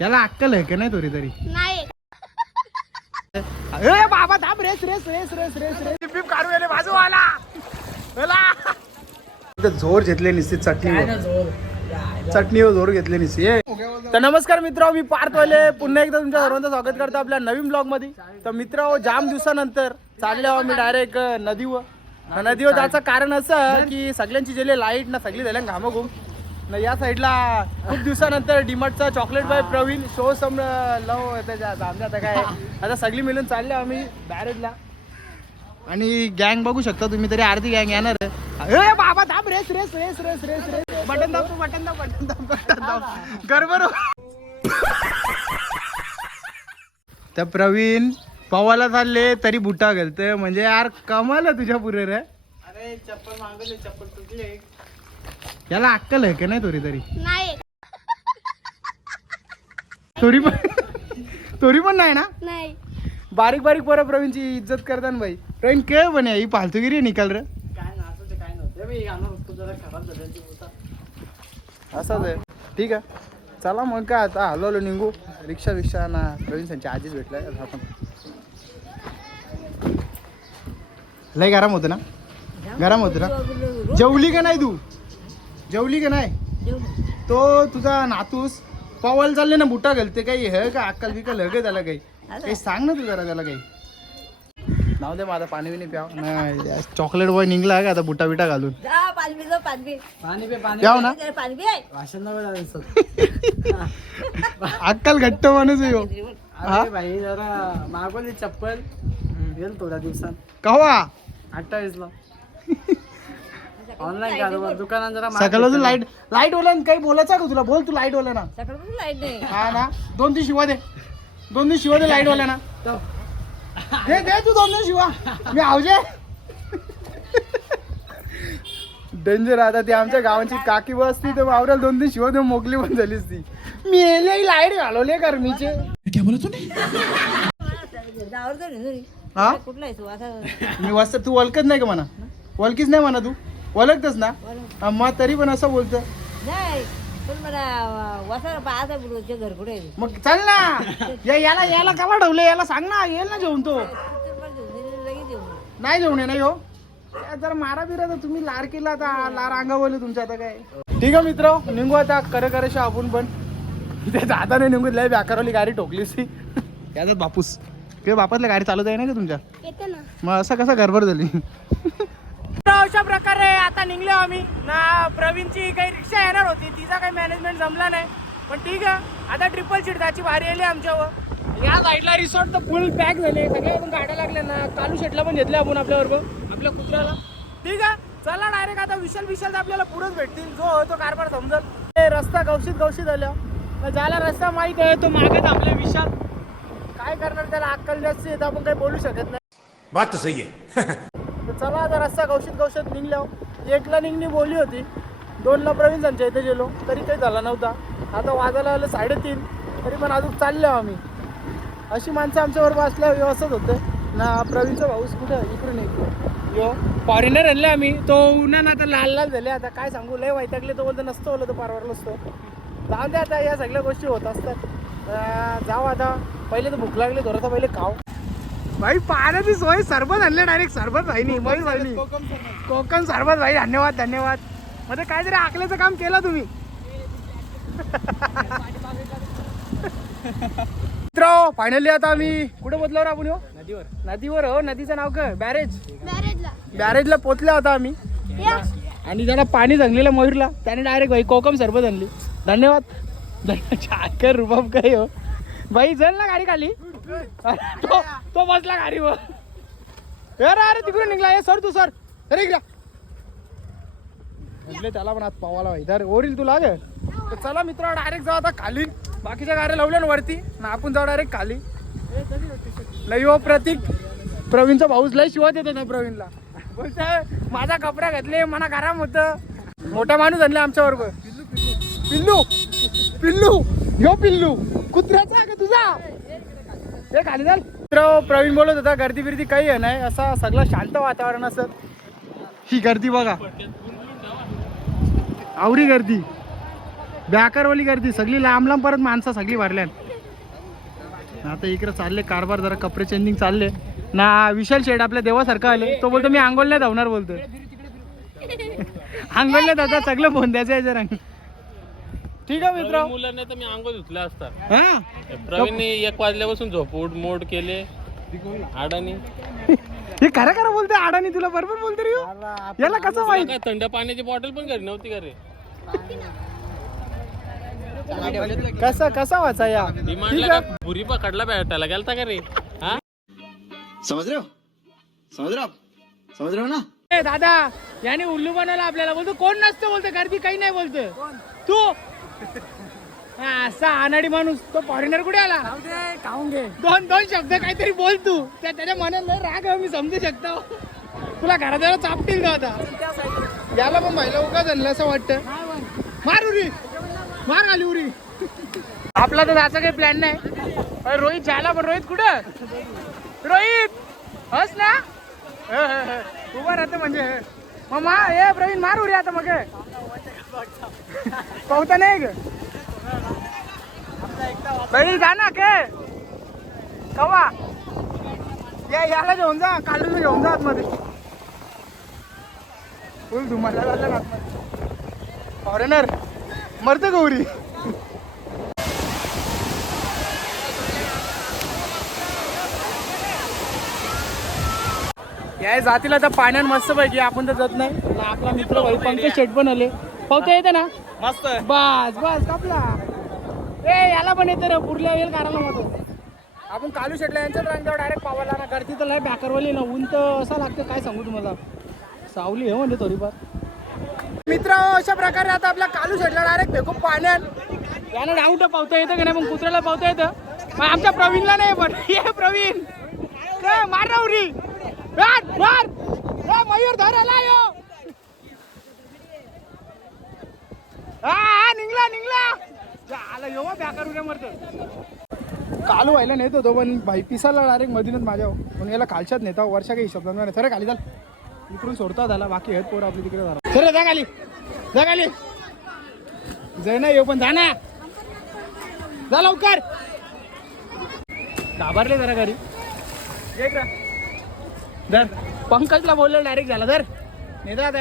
याला अक्कल आहे का नाही तरी तरी? नाही. ए बाबा थांब race race race race race race. पिप काढू बाजू आला. झोर घेतले निश्चित चटणीवर. चटणीवर जोर घेतले निश्चित तर नमस्कार मित्र मी पार्थवाले. पुन्हा एकदा तुमच्या सर्वांचं स्वागत करतो आपल्या नवीन ब्लॉगमध्ये तर मित्र जाम दिवसानंतर चालले आहो मी डायरेक्ट नदीवर. नदीवर जायचं कारण असं की सगळ्यांची गेले लाइट ना सगळी झाल्या घामाघूम. ना या साईडला खूप दिवसानंतर डिमार्टचा chocolate by Praveen show some love त्याच्या आमच्या आता काय आता सगळी मिळून चालले आम्ही बॅरेजला. आणि गँग बघू शकता तुम्ही तरी अर्धी गँग येणार आहे. ए बाबा थांब race race race race race race. Button दाब तू बटन दाब बटन दाब बटन दाब. गडबड त्या प्रवीण पवाला चालले तरी बुटा घालतोय म्हणजे यार कमाल तुझ्या पुरे रे. अरे चप्पल मागवले चप्पल तुझी याला अक्कल आहे का नाही तरी तरी? नाही. तोरी पण तोरी पण नाही ना? नाही. बारीक बारीक पोरं प्रवीणची इज्जत करतात ना भाई प्रवीण काय बने ही फालतूगिरी निकाल रे. असंच आहे ठीक आहे. चला मग काय आता हलो हलो निघू. रिक्षा रिक्षा ना प्रवीण त्यांची आजीच भेटलाय. आपण लय गरम होतं ना? गरम होतं ना? जेवली का नाही तू? जेवली का नाही? तो तुझा नातूस पवायला चालले ना बुटा घालते काही हे का अक्कल बिकल हे का त्याला काही? काही सांग ना तू जरा त्याला काही. नाव दे माझा पाणी बिणी प्याव. नाही चॉकलेट बॉय निघला का आता बुटा बिटा घालून? प्याव ना. अक्कल घट्ट माणूस आहे ह्यो. हा? भाई जरा मागवली चप्पल. येईल थोड्या दिवसात. कवा अठ्ठावीस ला ऑनलाईन काढू दुकानात जरा. लाइट लाइट ओला काही बोलायचं का तुला? बोल तू लाइट ओला ना. सकाळपासून लाइट नाही. हा ना? दोन तीन शिवा दे. दोन तीन शिवा दे लाइट वाल्या ना. दे दे तू दोन तीन शिवा. मी आवजे. डेंजर आता ती आमच्या गावाची काकी बसती तर आवरेल दोन तीन शिवा देऊन मोकली पण झालीच ती. मी येले लाइट घालवले गरमीचे घरी. हा कुठला आहे तू? आता मी वाजता तू ओळखत नाही का म्हणा? ओळखीच नाही म्हणा तू? ओळखतच ना? हा, मग तरी पण असं बोलतं नाही पण मला वसा पाहता बुडूचे घर कुठे आहे? मग चल ना. या याला याला का ठेवले याला सांग ना येईल ना जेवून तो. ते पण घेऊन लगेच येऊ नाही जेवणे नाही हो त्या जर मारा बिरा तर तुम्ही लार केला आता लार अंगावले तुमच्या आता काय. ठीक आहे मित्र निघू आता करे करेशा आपण पण. त्याच्या हाताने निघू लय व्याकारवली गाडी ठोकलीस. ती त्याच्यात बापूस. किंवा बापातल्या गाडी चालवत ना का तुमच्या? येते ना. मग असं कसं गडबड झाली? अशा प्रकारे आता निघलो आम्ही. ना प्रवीणची काही रिक्षा येणार होती. तिचा काही मॅनेजमेंट जमला नाही. पण ठीक आहे. आता ट्रिपल सीट जायची भारी आली आमच्यावर. या साईडला रिसॉर्ट तर फुल पॅक झाले. सगळे आपण गाड्या लागल्या ना. कालू शेटला पण घेतले आपण आपल्याबरोबर आपल्या कुत्र्याला. ठीक आहे. चला डायरेक्ट आता विशाल विशाल तर आपल्याला पुढेच भेटतील. जो होतो कारभार समजल. ते रस्ता गवशीत गवशीत आल्या. तर ज्याला रस्ता माहीत आहे तो मागे आपले विशाल. काय करणार त्याला अक्कल जास्त येत आपण काही बोलू शकत नाही. बात तो सही है तर चला आता रस्ता गवशीत गवशीत निघल्या एकला निघणी बोलली होती. दोनला प्रवीण त्यांच्या इथे गेलो. तरी काही झाला नव्हता. आता वाजायला आलं साडेतीन. तरी पण अजून चाललो आम्ही. अशी माणसं आमच्याबरोबर असल्या व्यवस्थित होतं. ना प्रवीणचा भाऊस कुठं? इकडून इकडून यो फॉरेनर आणले आम्ही. तो उन्हानं आता लाल लाल झाले. आता काय सांगू? लय वैतागले तो बोलतो नसतो बोलतो परवारला नसतो. जाऊ दे आता या सगळ्या गोष्टी होत असतात. जाऊ आता. पहिले तर भूक लागली थोडंसं पहिले खाऊ. भाई पाण्याची सोय सरबत आणले डायरेक्ट सरबत भाई नाही मयूर भाई नाही कोकण सरबत. भाई धन्यवाद धन्यवाद. मध्ये काहीतरी आखल्याचं काम केलं तुम्ही. मित्र फायनली आता आम्ही कुठे पोचलो रे आपण ह्यो? नदीवर. नदीवर हो नदीचं नाव काय? बॅरेज बॅरेजला पोचल्या होता आम्ही. आणि त्याला पाणी जंगलेलं मयूरला. त्याने डायरेक्ट भाई कोकम सरबत आणली. धन्यवाद. चाकर रुबाब काय हो? भाई चल ना गाडी खाली. तो तो बसला गाडीवर. अरे अरे तिकडून निघला. हे सर तू सर. अरे इकडे. म्हटले त्याला पण आज पावाला भाई तर ओरील तुला ग. तर चला मित्र डायरेक्ट जाऊ आता खाली. बाकीच्या गाड्या लावल्या ना वरती. ना आपण जाऊ डायरेक्ट खाली. लई हो प्रतीक. प्रवीणचा भाऊच लय शिवत येतो ना प्रवीणला. बोलत माझा कपडा घातले मना गरम होत. मोठा माणूस आणला आमच्या बरोबर पिल्लू. पिल्लू. यो पिल्लू. कुत्र्याचा का तुझा? ते खाली मित्र प्रवीण बोलत होता गर्दी बिर्दी काही आहे नाही. असा सगळं शांत वातावरण असत. ही गर्दी बघा. आवरी गर्दी. बेकारवाली गर्दी. सगळी लांब लांब परत माणसं सगळी भरल्यान आता इकडे चालले कारभार जरा कपडे चेंजिंग चालले. ना विशाल शेड आपल्या देवासारखं आले. तो बोलतो मी आंघोळ नाही धावणार बोलतो आंघोळ नाही धावता सगळं फोन द्यायचं आहे जरा. ठीक आहे मित्र मुलं नाही तर मी अंघोळ धुतला असता. हा? प्रवीणने एक वाजल्यापासून झोपूट मोड केले. आडानी हे खरं खरं बोलते आडानी तुला बरोबर बोलते रे ह्यो. याला कसं माहीत? काय थंड पाण्याची बॉटल पण घरी नव्हती का रे? कसा कसा वाचा या? डिमांडला ठीक आहे. पकडला भेटायला गेलता का रे? हा? समझ रहे हो समझ रहे हो आप समझ रहे हो ना ए दादा याने उल्लू बनवला आपल्याला. बोलतो कोण नसतं बोलतो? गर्दी काही नाही बोलतो. तू हा, असा अनाडी माणूस तो फॉरेनर कुठे आला? दोन दोन शब्द काहीतरी बोल तू. त्या त्याच्या मनात लय राग आहे, मी समजू शकतो. तुला घरात यायला चापतील का आता? याला पण महिला उगा झालं असं वाटतं. मार उरी. मार आली उरी. आपला तर जायचा काही प्लॅन नाही. अरे रोहित झाला पण. रोहित कुठं? रोहित हस ना. ह, ह, ह. उभा राहते म्हणजे. मग मा ए प्रवीण मार उरी आता मग. पोहता नाही ग. जा ना के. कवा? या याला घेऊन जा काढून घेऊन जा आतमध्ये. फुल धुमाला झालं ना आतमध्ये. फॉरेनर मरते गौरी या जातीला तर पाण्यात मस्त पैकी आपण तर जात नाही. आपला मित्र भाई पंकज शेट पण आले. पावता येते ना? मस्त. बस बस कापला. ए याला पण येते रे पुरल्या येईल काराला मग आपण कालू शेटला यांच्याच रंगावर डायरेक्ट पावाला ना गर्दी तर लय बॅकरवाली ना ऊन तर असं लागतं काय सांगू तुम्हाला? सावली आहे म्हणजे थोडीफार. मित्र अशा प्रकारे आता आपल्या कालू शेटला डायरेक्ट फेकू पाण्यात. यानं डाऊट पावता येतं का नाही मग कुत्र्याला पावता येतं? मग आमच्या प्रवीणला नाही पण ये प्रवीण. ए, मार रावरी मार मार. ए, मयूर धर आला यो हा हा निघला निघला. आला यो उद्या कालू व्हायला नेत होतो पण भाई पिसाला डायरेक्ट मधीनच माझ्या म्हणून याला खालच्यात नेता हो, वर्षा काही हिशोब नाही. सर खाली चाल. इकडून सोडता झाला बाकी आहेत पोरं आपली तिकडे झाला सर जा खाली. जा खाली. जाय ना येऊ पण जा ना. जा लवकर. घाबरले जरा घरी. एक धर. पंकजला बोललं डायरेक्ट झाला धर. नेता आता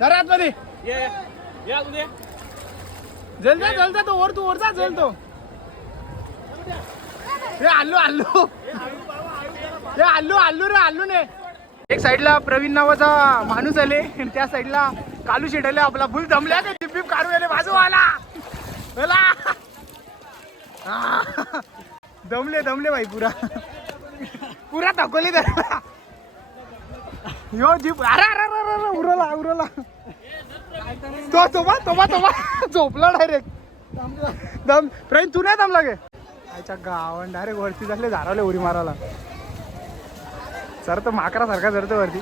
याला आतमध्ये. धर आतमध्ये जलदा जलदा तो वर तू वर जा जल तो. हे आल्लू आल्लू. हे आल्लू आल्लू रे आल्लू ने. एक साईडला प्रवीण नावाचा माणूस आले आणि त्या साईडला कालू शेट आले आपला फुल जमल्या टिप टिप काढू आले बाजू आला. आला. हा. दमले दमले भाई पुरा. पुरा थकवले त्याला यो जीप अरे अरे अरे अरे, उरला उरला. तो तो बा तो बा तो बा. झोपला डायरेक्ट दम प्रवीण तू नाही दमला गे? आयच्या गावन डायरेक्ट वरती झाले झाडावले उरी मारायला. सर तो माकरा सारखा चढतो वरती.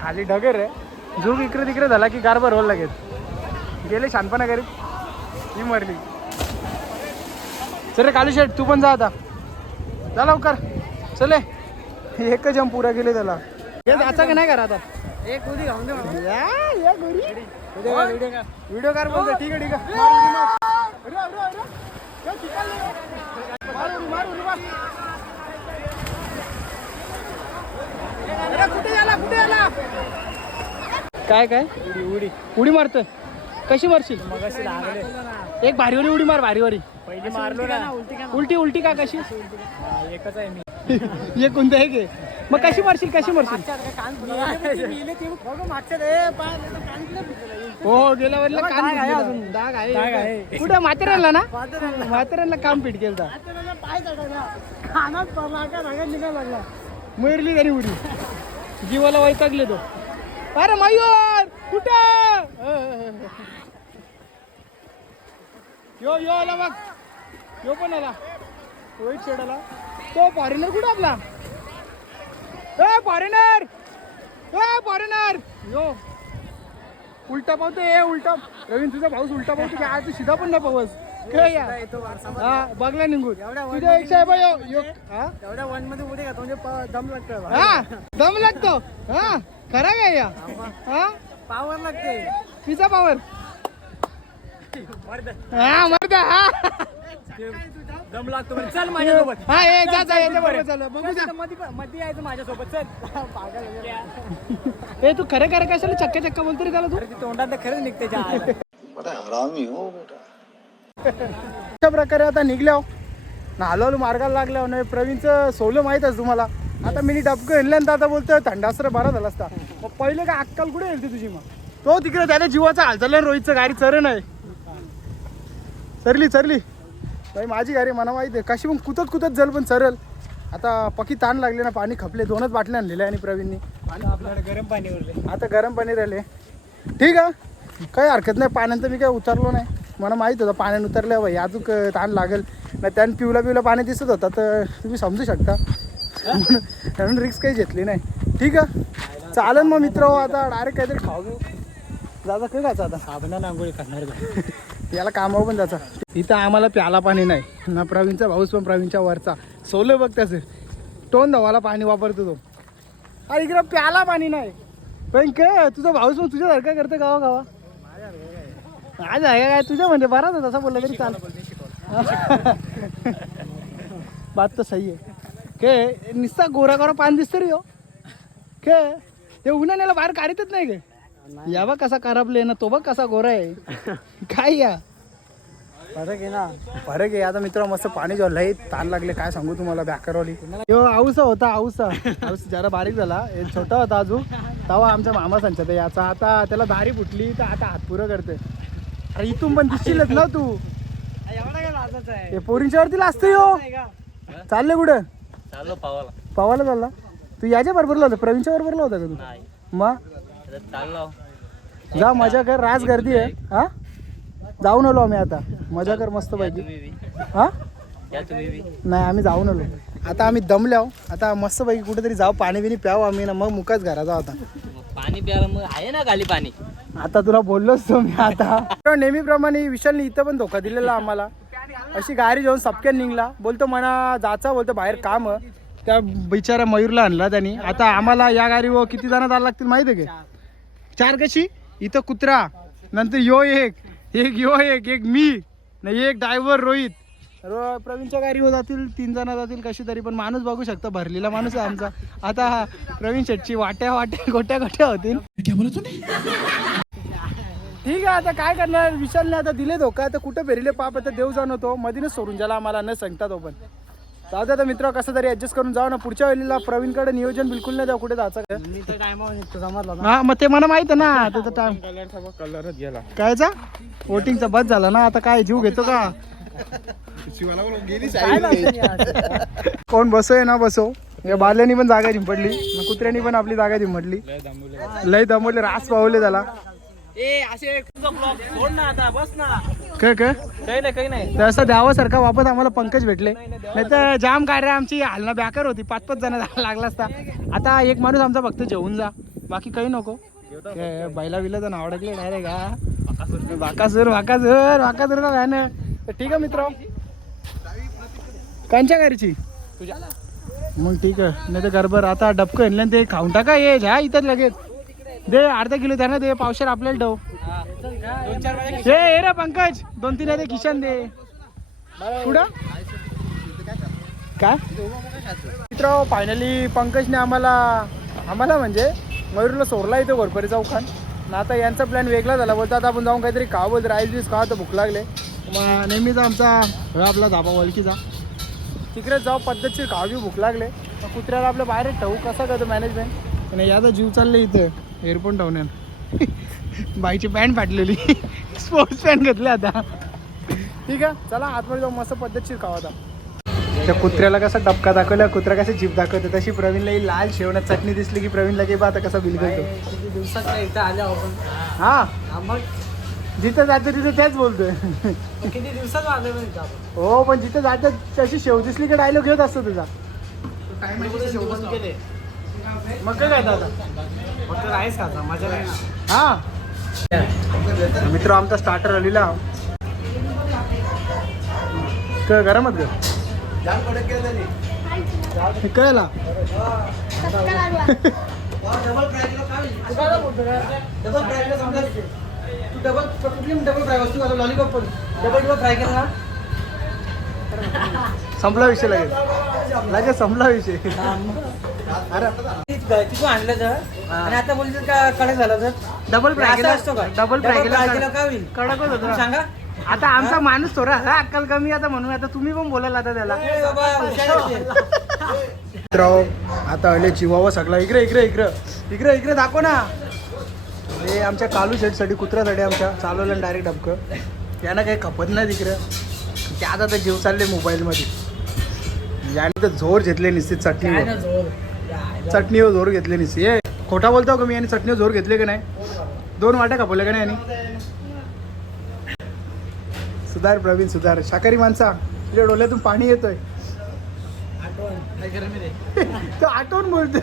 खाली ढगे रे. झूक इकडे तिकडे झाला की गारबर होल लागेल. गेले शानपणा करीत ही मरली. चल रे कालू शेठ तू पण जा आता. जा लवकर. चले एक जम पुरा गेले त्याला. हे जायचा का नाही करा आता? एक उदी घालून दे मला. या, या गोरी. व्हिडिओ कार बोलतो ठीक आहे ठीक आहे. मार उडी मार. अरे, अरे, अरे. या, ठिकाण नाही. मार उडी, मार उडी, मार. अरे, कुठे गेला कुठे गेला? काय काय? उडी उडी. उडी मारतोय. कशी मारशील? एक भारीवरी उडी मार भारीवरी पहिली मारलो ना. उलटी उलटी का कशी? एकच आहे मी. हे कोणतं आहे की मग कशी मारशील कशी मारशील. हो गेल्या वेळेला कान आहे. अजून. दाग आहे. कुठं माथेरानला ना. माथेरानला काम पीठ केलं मरली त्याने उडी जीवाला वैतागले तो अरे मयूर कुठं यो यो आला बघ यो पण आला रोहित शेड आला तो फॉरेनर कुठं आपला? ए फॉरेनर ए फॉरेनर यो. उलटा पावतो ए उलटा. रवीन तुझा पाऊस उलटा पावतो की आज तू सीधा पण नाही पाऊस हा बघला निघून. तुझ्या एकशे आहे बा यो यो हा? एवढ्या वनमध्ये उडी घातो म्हणजे दम लागतं हा दम लागतो. हा खरा काय या? हा? पावर लागते. पिझ्झा पावर हा मर्दा हा. दम लागतो चल माझ्यासोबत. हा ए जा जा याच्या बरोबर चालू बघू जा. मध्ये मध्ये यायचं माझ्यासोबत. चल. पागल ए तू खरं खरं कशाला चक्का चक्का बोलतो रे त्याला तू? अरे ती तोंडात तर खरंच निघते चहा. हो बेटा. अशा प्रकारे आता निघल्या ना हळूहळू मार्गाला लागल्या नाही प्रवीणचं सोलं माहीतच तुम्हाला. आता मी डबकं हिंडल्यानंतर आता बोलतोय थंडास्त्र बरा झाला असता. मग पहिले काय अक्कल कुठे येईल तुझी मग? तो तिकडे त्याच्या जीवाचा हालचाल आहे रोहितचं गाडी चरण आहे. चरली चरली. बाई माझी गाडी मला माहिती आहे. कशी मग कुतत कुतत जल पण चरल. आता पकी ताण लागले ना पाणी खपले. दोनच बाटल्या आणलेले आणि प्रवीणनी. आपल्याकडे गरम पाणी उरले. आता गरम पाणी राहिले. ठीक आहे. काही हरकत नाही पाण्याचं मी काय उतरलो नाही. मला माहीत होतं पाण्याने उतरलं भाई अजून ताण लागेल. ना त्यानं पिवला पिवला पाणी दिसत होता तर तुम्ही समजू शकता. म्हणून रिक्स काही घेतली नाही. ठीक आहे. चालेल मग मित्र आता डायरेक्ट काहीतरी खाऊ घेऊ जायचं काय खायचं आता? साबणानं आंघोळी करणार याला कामावर पण जायचा. इथं आम्हाला प्याला पाणी नाही. ना प्रवीणचा भाऊस पण प्रवीणच्या वरचा. सोलं बघ त्याचं. टोन धवाला पाणी वापरतो तो. अरे इकडं प्याला पाणी नाही. पण काय तुझा भाऊस पण तुझ्यासारखं करतं गावा गावा आज आहे काय? तुझ्या म्हणजे बराच आहे तसा बोलला तरी चाल. बात तर सही आहे. के निस्ता गोरा गोरा पान दिसतं रे हो. के ते उन्हाण्याला बाहेर काढतच नाही गे या बघ कसा करपले ना तो बघ कसा गोरा आहे. काय या? फरक आहे ना फरक आहे. आता मित्र मस्त पाणी जो लई ताण लागले काय सांगू तुम्हाला बॅकरवाली. यो औसा होता औसा औस जरा बारीक झाला. हे छोटा होता अजून. तेव्हा आमच्या मामा सांगतात याचा. आता त्याला दारी फुटली तर आता हात पुरं करते. अरे इथून पण दिसशीलच ना तू. हे पोरींच्या वरती असतो यो. चालले कुठं? चाललो पावाला. पवायला चालला? तू याच्या बरोबरला होता प्रवीणच्या बरोबरला होता का नाही. तू मग? चाललो जा मजा कर. रास गर्दी आहे. हा? जाऊन आलो आम्ही आता. मजा कर मस्त पैकी. हा? या तुम्ही बी. नाही आम्ही जाऊन आलो. आता आम्ही दमलो आता मस्त पैकी कुठेतरी जाऊ पाणी बिणी प्यावं आम्ही ना. मग मुकाच घरा जाऊ आता. पाणी प्यायला मग आहे ना खाली पाणी. आता तुला बोललोच तो मी आता. नेहमीप्रमाणे विशालने इथं पण धोका दिलेला आम्हाला. अशी गाडी घेऊन सपक्यान निघला. बोलतो म्हणा जाचा बोलतो बाहेर काम. त्या बिचारा मयूरला आणला त्यांनी. आता आम्हाला या गाडीवर किती जण जायला लागतील माहिती आहे का? चार कशी? इथं कुत्रा नंतर यो एक एक यो एक एक मी नाही एक ड्रायव्हर रोहित. रो प्रवीणच्या गाडीवर जातील तीन जण जातील कशी तरी पण माणूस बघू शकतो भरलेला माणूस आहे आमचा. आता हा प्रवीण शेटची वाट्या वाट्या गोट्या गोट्या होतील. ठीक आहे आता काय करणार? विशालने आता दिले धोका आता कुठे फेरिले पाप आता देव जाण होतो मधीनच सोडून ज्याला आम्हाला न सांगता तो पण. जाऊ दे आता मित्र कसं तरी ऍडजस्ट करून जाऊ ना. पुढच्या वेळेला प्रवीणकडे नियोजन बिलकुल नाही द्या कुठे जायचं काय. मी तर टायमावर निघतो समजला ना. हा मग ते मला माहीत आहे ना त्याचा टाइम कलरच गेला. कायचा? वोटिंगचा बस झाला ना आता काय जीव घेतो का? काय? कोण बसोय ना बसो. या बाल्यानी पण जागा झिंपडली ना कुत्र्यानी पण आपली जागा झिंपडली लय दमवले रास पावले त्याला. ए असे सोड ना आता बस ना. काय काय? काही नाही काही नाही. द्यावासारखा वापस आम्हाला पंकज भेटले. नाही तर जाम गाड्या आमची हालना बेकार होती. पाच पाच जण लागला असता. आता एक माणूस आमचा फक्त जेवून जा. बाकी काही नको. बैला बिला तर नाव अडकले डायरेक्ट का बाकासूर बाकासूर बाकासूर का काय ना तर ठीक आहे मित्र. कांच्या गाडीची मग ठीक आहे. नाही तर गरबर आता डबकं आणलं ते खाऊन टाका ये घ्या इथं लगेच. दे अर्धा किलो द्या ना दे पावशेर आपल्याला डव. हे हे रे पंकज दोन तीन आहे ते किशन दे. पुढं? काय? मित्र फायनली पंकजने आम्हाला आम्हाला म्हणजे मयूरला सोडला इथे घोरपरी जाऊ खान ना आता यांचा प्लॅन वेगळा झाला. बोलतो आता आपण जाऊन काहीतरी का बोलतो राईस बीस खावं तर भूक लागले. मग नेहमीचा आमचा आपला धाबा वळखीचा तिकडे जाऊ पद्धतशीर खावी भूक लागले. मग कुत्र्याला आपलं बाहेर ठेवू कसं करतो मॅनेजमेंट आणि याचा जीव चालले इथे. एअरपोर्ट धावण्यात बाईची पॅन्ट फाटलेली. स्पोर्ट्स पॅन्ट घेतली आता. ठीक आहे चला आतमध्ये जाऊन मस्त पद्धतशीर खावा आता. त्या कुत्र्याला कसा डबका दाखवला कुत्रा कसा जीप दाखवतो तशी प्रवीणला ही लाल शेवण्यात चटणी दिसली की प्रवीणला की बा आता कसा बिल करतो किती दिवसात आल्या आपण. हा. हा, मग? जिथं जातो तिथं तेच बोलतोय. किती दिवसात आलो हो पण जिथं जातं तशी शेव दिसली की डायलॉग घेत असतो तुझा केले मग काय दादा फक्त राईस खाता मजा नाही हा? मित्र आमचा स्टार्टर आलेला. क- गरमच ग. कळला डबल डबल फ्राय वस्तू लॉलीपॉप पण डबल डबल फ्राय केला संपला विषय लगेच. लगेच संपला विषय. अरे तिथून आणलं तर आणि आता बोलतो का कडक. झालं तर डबल असं असतो का डबल फ्राय केला केलं का होईल? कडकच होतं. तुम्ही. सांगा. आता आमचा माणूस थोडा हा अक्कल कमी आता म्हणून आता तुम्ही पण बोलायला आता त्याला. ए बाबा हुशार आहे. मित्रांनो, आता आले चिवावा सगळा. इकडे इकडे इकडे. इकडे इकडे दाखव ना. हे आमच्या कालू शेटसाठी कुत्र्यासाठी आमच्या चालवलं डायरेक्ट डबकं. यांना काही खपत नाही तिकडं. त्या आता जीव चालले मोबाईलमध्ये. याने तर जोर घेतले निश्चित काय चटणीवर ना जोर. चटणीवर जोर घेतले निश्चित हे खोटा बोलतो हो का मी? यांनी चटणीवर जोर घेतले का नाही? दोन वाट्या खपवल्या का नाही यांनी? सुधार प्रवीण सुधार. शाकाहारी माणसा तुझ्या डोल्यातून पाणी येतोय. तो आठवून बोलतो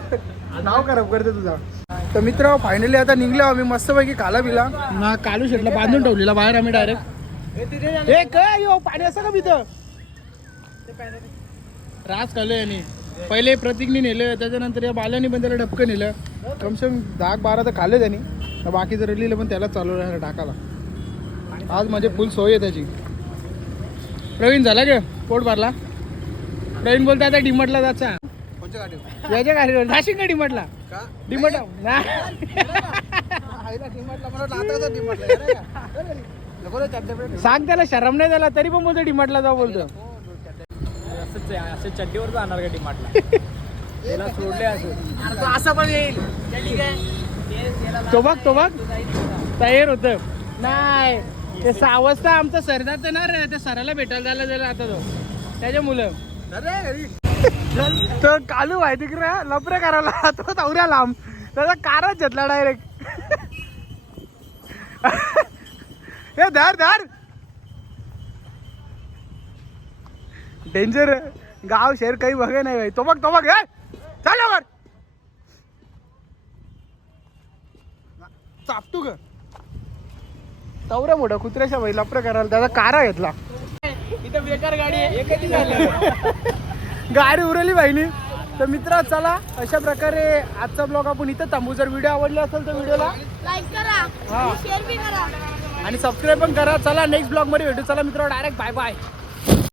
नाव खराब करते तुझा. तर मित्र फायनली आता निघलो आम्ही. मस्तपैकी खाला बिला ना कालू शेटला बांधून ठेवलेला बाहेर आम्ही डायरेक्ट हे काय पाणी असं का तिथं रास खालो यांनी. पहिले प्रतीकने नेलं त्याच्यानंतर या बाल्याने पण त्याला डबकं नेलं. कमसे कम दहा बारा तर खाल्ले त्यांनी. बाकीचं रडलेलं पण त्याला चालवलं आहे टाकाला आज म्हणजे फुल सोय आहे त्याची. प्रवीण झाला का? पोट भरला? प्रवीण बोलता आता डिमटला जायचा. याच्या गाडीवर. जाशील का डिमटला? डिमट सांग त्याला शरम नाही झाला तरी पण बोलतो डिमार्टला जाऊ बोलतो असं चड्डीवर जाणार का डिमार्टला? त्याला सोडले असं. असं पण येईल. तो बघ तो बघ. तयार होत. नाही. ते सहा वाजता आमचा सरदार ना रे त्या सराला भेटायला जायला जायला आता तो. त्याच्या मुलं. तो कालू आहे तिकडे लपरे करायला. तो तवऱ्या लांब. त्याचा कारच घेतला डायरेक्ट हे धर धर. डेंजर गाव शहर काही बघे नाही भाई. तो बघ तो बघ हे चाल चापटू ग. तवरा मोठा कुत्र्याच्या बैल लपरा करायला त्याचा कारा घेतला. इथं बेकार गाडी गाडी उरली बाईनी तर मित्र चला अशा प्रकारे आजचा ब्लॉग आपण इथं थांबू. जर व्हिडिओ आवडला असेल तर व्हिडिओला लाईक करा हा. शेअर बी करा. आणि सबस्क्राईब पण करा. चला नेक्स्ट ब्लॉगमध्ये भेटू. चला मित्र डायरेक्ट बाय बाय